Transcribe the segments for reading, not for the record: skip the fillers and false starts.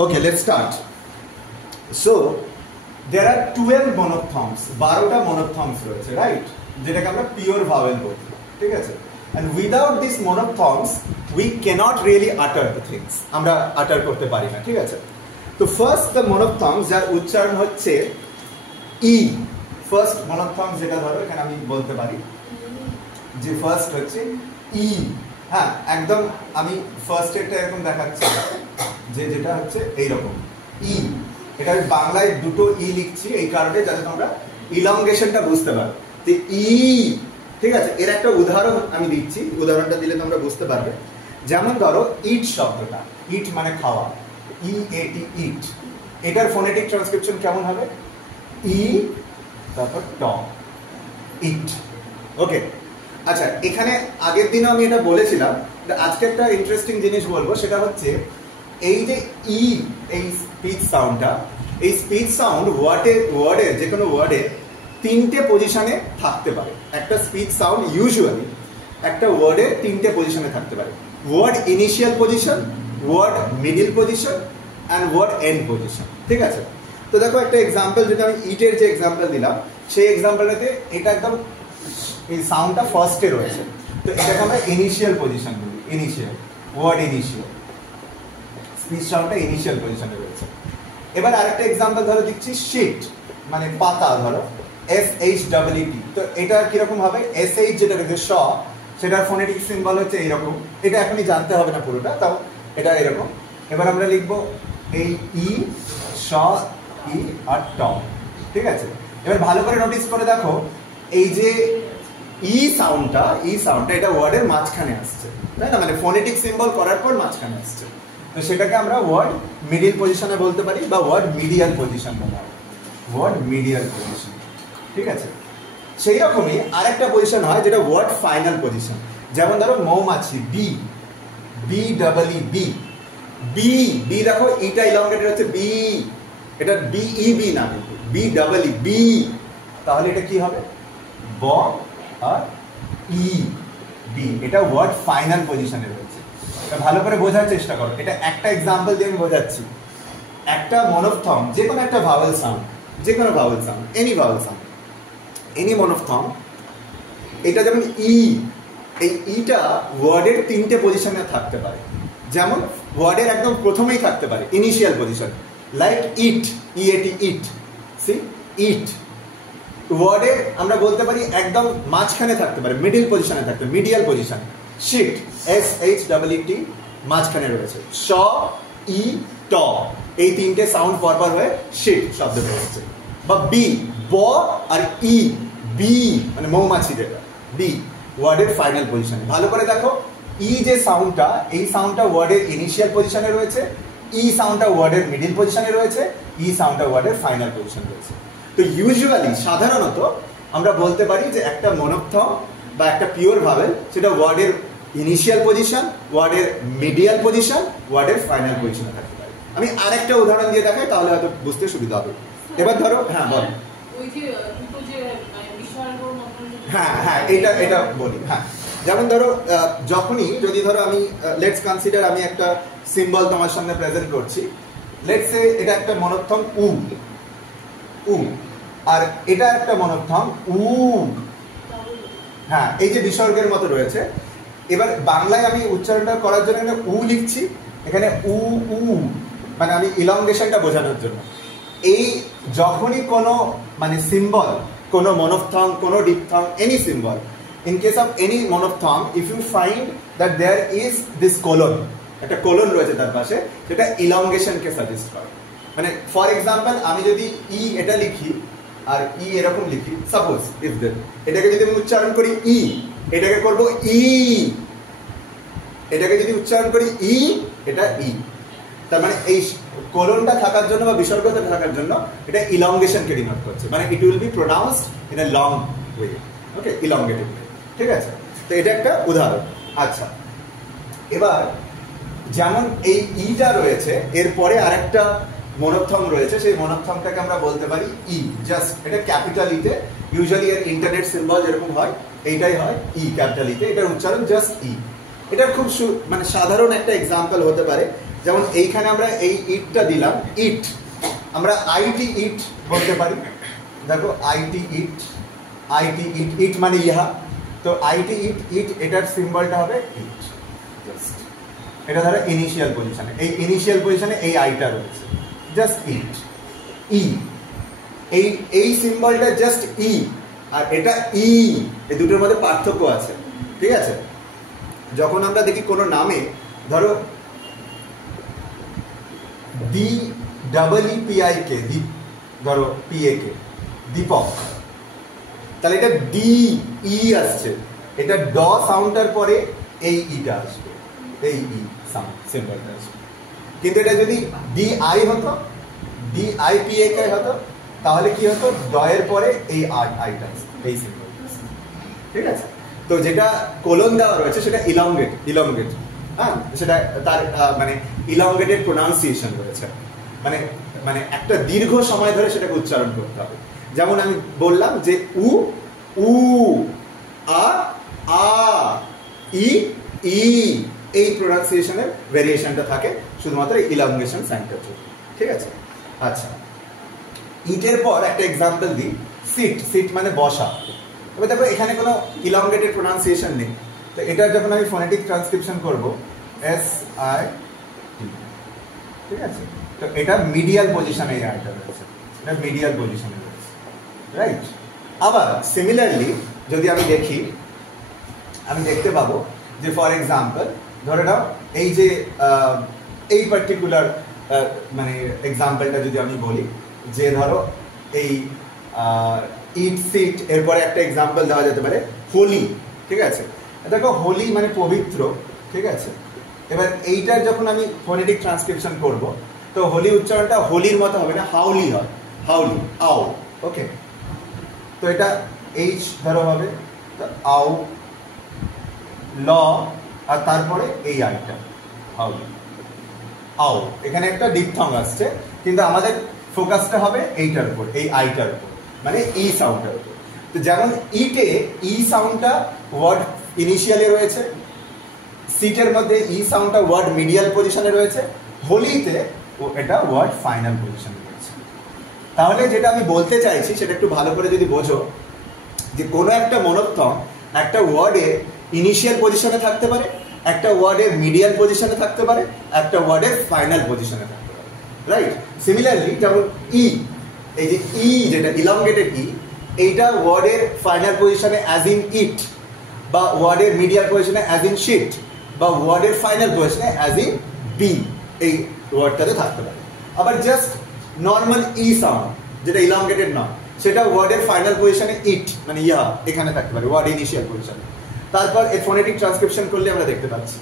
Okay, let's start. So there are 12 monophthongs, 12টা monophthongs রয়েছে, right? যেটাকে আমরা pure vowel বলি, ঠিক আছে? And without these monophthongs we cannot really utter the things. আমরা utter করতে পারি না, ঠিক আছে? তো first the monophthongs যার উচ্চারণ হচ্ছে e. First monophthong যেটা ধরো এখানে আমি বলতে পারি যে ফার্স্ট হচ্ছে ই। হ্যাঁ, একদম আমি ফার্স্ট একটা এরকম দেখাচ্ছি যে যেটা হচ্ছে এইরকম ই। এটা আমি বাংলায় দুটো ই লিখছি এই কারণে যাতে তোমরা ইলংগেশনটা বুঝতে পারো যে ই, ঠিক আছে? এর একটা উদাহরণ আমি দিচ্ছি, উদাহরণটা দিলে তোমরা বুঝতে পারবে। যেমন ধরো ইট শব্দটা, ইট মানে খাওয়া, ই এ টি ইট, এটার ফোনেটিক ট্রান্সক্রিপশন কেমন হবে? ই তারপর ট, ইট। ওকে, আচ্ছা, এখানে আগের দিনও আমি এটা বলেছিলাম, আজকে একটা ইন্টারেস্টিং জিনিস বলবো, সেটা হচ্ছে এই যে ই, এই স্পিচ সাউন্ডটা, এই স্পিচ সাউন্ড ওয়ার্ডের যে কোনো ওয়ার্ডে তিনটে পজিশনে থাকতে পারে। একটা স্পিচ সাউন্ড ইউজুয়ালি একটা ওয়ার্ডে তিনটে পজিশনে থাকতে পারে: word initial position, word middle position and word end position, ঠিক আছে? তো দেখো একটা এক্সাম্পল, যেটা আমি ইটের যে এক্সাম্পল দিলাম, সেই এক্সাম্পলটাতে এটা একদম এই সাউন্ডটা ফার্স্টে রয়েছে, তো এটাকে আমরা ইনিশিয়াল পজিশন বলি। ইনিশিয়াল ওয়ার্ড ইনিশিয়াল, স্পিচ সাউন্ডটা ইনিশিয়াল পজিশনে রয়েছে। এবার আরেকটা এক্সাম্পল ধরো দিচ্ছি, শিট মানে পাতা, ধরো SHEET, তো এটা কিরকম হবে? SH যেটা রয়েছে শ, সেটার ফোনেটিক সিম্বল হচ্ছে এইরকম। এটা এখনই জানতে হবে না পুরোটা, তাও এটা এরকম। এবার আমরা লিখবো এই ই, শ, ই আর ট, ঠিক আছে? এবার ভালো করে নোটিস করে দেখো, এই যে ই সাউন্ডটা এটা ওয়ার্ডের মাঝখানে আসছে, তাই না? মানে ফোনেটিক সিম্বল করার পর মাঝখানে আসছে, তো সেটাকে আমরা ওয়ার্ড মিডিল পজিশনে বলতে পারি বা ওয়ার্ড মিডিয়াল পজিশন বলা হয়, ওয়ার্ড মিডিয়াল পজিশন, ঠিক আছে? সেই রকমই আরেকটা পজিশন হয় যেটা ওয়ার্ড ফাইনাল পজিশন। যেমন ধরো মৌমাছি, B, B double E, B, B, B দেখো ইটা ইলংগেটেড হচ্ছে বি, এটা বি ই বি না, কিন্তু বি ডাবল ই, বি। তাহলে এটা কি হবে? ব আর ই, বি। এটা ওয়ার্ড ফাইনাল পজিশনে রয়েছে। এটা ভালো করে বোঝার চেষ্টা করো। এটা একটা এক্সাম্পল দিয়ে আমি বোঝাচ্ছি। একটা মনোফথং, যে কোনো একটা ভাওয়েল সাউন্ড, যে কোনো vowel sound, any vowel sound, any monophthong, এটা যেমন ই, এই ইটা ওয়ার্ডের তিনটে পজিশনে থাকতে পারে। যেমন ওয়ার্ডের একদম প্রথমেই থাকতে পারে initial position, like eat, E A T eat, see eat. ওয়ার্ডে আমরা বলতে পারি একদম মাঝখানে থাকতে পারে, মিডিল পজিশনে থাকতে, মিডিয়াল পজিশন। শিট, SHEET, মাঝখানে রয়েছে। শ, ই, ট, এই তিনটে সাউন্ড পরপর হয়ে শিট শব্দ বেরোচ্ছে। বা বি, ব আর ই, বি মানে মৌমাছি, যেটা বি ওয়ার্ডের ফাইনাল পজিশনে। ভালো করে দেখো, ই যে সাউন্ডটা, এই সাউন্ডটা ওয়ার্ডের ইনিশিয়াল পজিশনে রয়েছে, ই সাউন্ডটা ওয়ার্ডের মিডিল পজিশনে রয়েছে, ই সাউন্ডটা ওয়ার্ডের ফাইনাল পজিশনে রয়েছে। তো ইউজুয়ালি সাধারণত আমরা বলতে পারি যে একটা মনোফথং বা একটা পিওর ভাওয়েল, সেটা ওয়ার্ডের ইনিশিয়াল পজিশন, ওয়ার্ডের মিডিয়াল পজিশন, ওয়ার্ডের ফাইনাল পজিশনে থাকতে পারে। আমি আরেকটা উদাহরণ দিয়ে দেখাই, তাহলে হয়তো বুঝতে সুবিধা হবে। এবার ধরো, হ্যাঁ বল। হ্যাঁ হ্যাঁ, এটা বলি। হ্যাঁ, যেমন ধরো যখনই, যদি ধরো আমি, লেটস কনসিডার আমি একটা সিম্বল তোমার সামনে প্রেজেন্ট করছি, লেটস সে এটা একটা মনোফথং উ, উ, আর এটা একটা মনোফথং উ। হ্যাঁ, এই যে বিসর্গের মতো রয়েছে। এবার বাংলায় আমি উচ্চারণটা করার জন্য এখানে উ লিখছি, এখানে উ, উ মানে আমি ইলংগেশনটা বোঝানোর জন্য। এই যখনই কোনো মানে সিম্বল, কোনো মনোফথং, কোনো diphthong, any symbol, in case of any monophthong, if you find that there is this colon, একটা কোলন রয়েছে তার পাশে, সেটা ইলংগেশনকে সাজেস্ট করে। মানে ফর এক্সাম্পল, আমি যদি ই এটা লিখি আর ই এরকম লিখি, সাপোজ ইফ দেন, এটাকে যদি আমি উচ্চারণ করি ই, এটাকে করব ই, এটাকে যদি উচ্চারণ করি ই, এটা ই। তার মানে এই কোলনটা থাকার জন্য বা বিসর্গটা থাকার জন্য এটা ইলংগেশনকে ডিনোট করছে, মানে it will be pronounced in a long way, okay, elongated way, ঠিক আছে? তো এটা একটা উদাহরণ। আচ্ছা, এবার যেমন এই ইটা রয়েছে, এরপরে আরেকটা মনোফথং রয়েছে, সেই মনোফথংটাকে আমরা বলতে পারি ই, জাস্ট এটা ক্যাপিটাল ইতে। ইউজুয়ালি এর ইন্টারনেট সিম্বল যেরকম হয়, এইটাই হয় ই, ক্যাপিটাল ইতে। এটার উচ্চারণ জাস্ট ই। এটা খুব মানে সাধারণ একটা এক্সাম্পল হতে পারে যেমন এইখানে আমরা এই ইটটা দিলাম, ইট, আমরা আইটি ইট বলতে পারি। দেখো আইটি ইট, আইটি ইট, ইট মানে ইহা, তো আইটি ইট, ইট এটার সিম্বলটা হবে ইট। এটা ধরো ইনিশিয়াল পজিশনে, এই ইনিশিয়াল পজিশনে এই আইটা রয়েছে, জাস্ট ইট, ই, এই সিম্বলটা জাস্ট ই, আর এটা ই, এই দুটোর মধ্যে পার্থক্য আছে, ঠিক আছে? যখন আমরা দেখি কোনো নামে ধরো DEEPIK, ধরো PAK, দীপক, তাহলে এটা ডি ই আসছে, এটা ড সাউন্ডটার পরে এই ইটা আসবে, এই ই সাউন্ড সিম্বলটা আসবে। কিন্তু এটা যদি DI হতো, DIPAK হতো, তাহলে কি হতো, ড এর পরে এই আইটা আসবে, এই সিম্বলটা, ঠিক আছে? তো যেটা কোলন দেওয়া রয়েছে সেটা ইলংগেট, হ্যাঁ, সেটা তার মানে ইলংগেটেড প্রোনাউন্সিয়েশন রয়েছে, মানে মানে একটা দীর্ঘ সময় ধরে সেটাকে উচ্চারণ করতে হবে। যেমন আমি বললাম যে উ, উ, আ, আ, ই, ই, এই প্রোনাউন্সিয়েশনের ভেরিয়েশনটা থাকে শুধুমাত্র ইলংগেশন সাইনটার জন্য, ঠিক আছে? আচ্ছা, ইটের পর একটা এক্সাম্পল দিই, সিট, সিট মানে বসা। এবার দেখো এখানে কোনো ইলংগেটেড প্রোনাউন্সিয়েশন নেই, তো এটার যখন আমি ফোনেটিক ট্রান্সক্রিপশন করব SIT, ঠিক আছে? তো এটা মিডিয়াল পজিশনে এই আইটা রয়েছে, এটা মিডিয়াল পজিশনে রয়েছে, রাইট? আবার সিমিলারলি যদি আমি দেখি, আমি দেখতে পাবো যে ফর এক্সাম্পল ধরে নাও এই যে এই পার্টিকুলার মানে এক্সাম্পলটা যদি আমি বলি যে ধরো এই ইট, সিট, এরপরে একটা এক্সাম্পল দেওয়া যেতে পারে হোলি, ঠিক আছে? দেখো হোলি মানে পবিত্র, ঠিক আছে? এবার এইটার যখন আমি ফোনেটিক ট্রান্সক্রিপশন করব, তো হোলি উচ্চারণটা হোলির মতো হবে না, হাউলি হয়, হাউলি, আও, ওকে? তো এটা এইচ ধরো হবে, তো আও, ল, আর তারপরে এই আইটা হাউলি, আও, এখানে একটা ডিপথং আসছে, কিন্তু আমাদের ফোকাসটা হবে এইটার উপর, এই আইটার উপর, মানে ই সাউন্ডটার উপর। তো যেমন ইটে ই সাউন্ডটা ওয়ার্ড ইনিশিয়ালে রয়েছে, সিটের মধ্যে ই সাউন্ডটা ওয়ার্ড মিডিয়াল পজিশনে রয়েছে, হোলিতে এটা ওয়ার্ড ফাইনাল পজিশনে রয়েছে। তাহলে যেটা আমি বলতে চাইছি সেটা একটু ভালো করে যদি বোঝো, যে কোনো একটা মনোত্থম একটা ওয়ার্ডে ইনিশিয়াল পজিশনে থাকতে পারে, একটা ওয়ার্ডে মিডিয়াল পজিশনে থাকতে পারে, একটা ওয়ার্ডে ফাইনাল পজিশনে থাকতে পারে, রাইট? সিমিলারলি যেমন ই, এই যে ই যেটা ইলংগেটেড ই, এইটা ওয়ার্ডের ফাইনাল পজিশনে অ্যাজ ইন ইট, বা ওয়ার্ডের মিডিয়াল পজিশনে অ্যাজ ইন শিট, বা ওয়ার্ডের ফাইনাল পজিশনে অ্যাজ ইন বি, এই ওয়ার্ডটাতে থাকতে পারে। আবার জাস্ট নর্মাল ই সাউন্ড যেটা ইলংগেটেড নয়, সেটা ওয়ার্ডের ফাইনাল পজিশনে ইট মানে ইয়া এখানে থাকতে পারে, ওয়ার্ড ইনিশিয়াল পজিশনে। তারপর এই ফোনেটিক ট্রান্সক্রিপশন করলে আমরা দেখতে পাচ্ছি।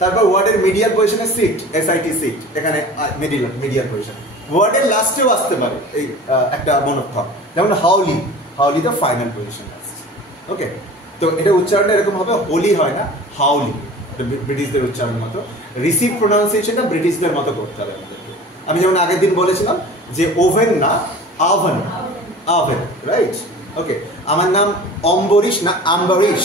তারপর ওয়ার্ডের মিডিয়াল পজিশনে সিট, SIT সিট, এখানে মিডিয়াল পজিশন। ওয়ার্ডের লাস্টেও আসতে পারে এই একটা মনোক্ষম, যেমন হাউলি, হাউলি তো ফাইনাল পজিশনে আসছে, ওকে? তো এটা উচ্চারণটা এরকম হবে, হোলি হয় না, হাউলি, ব্রিটিশদের উচ্চারণের মতো। রিসিভ প্রোনাউন্সিয়েশনটা ব্রিটিশদের মতো করতে হবে আমাদেরকে। আমি যেমন আগের দিন বলেছিলাম যে ওভেন না আভেন, আভেন, রাইট? ওকে, আমার নাম অম্বরীশ না আম্বরীশ,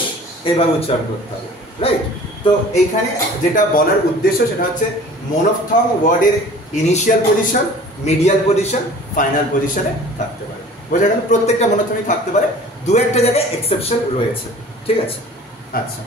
এইভাবে উচ্চারণ করতে হবে, রাইট? তো এইখানে যেটা বলার উদ্দেশ্য সেটা হচ্ছে মনোফথং ওয়ার্ডের initial position, medial position, final পজিশনে থাকতে পারে। বোঝা গেল? প্রত্যেকটা মনোথমই থাকতে পারে, দু একটা জায়গায় এক্সেপশন রয়েছে, ঠিক আছে? আচ্ছা।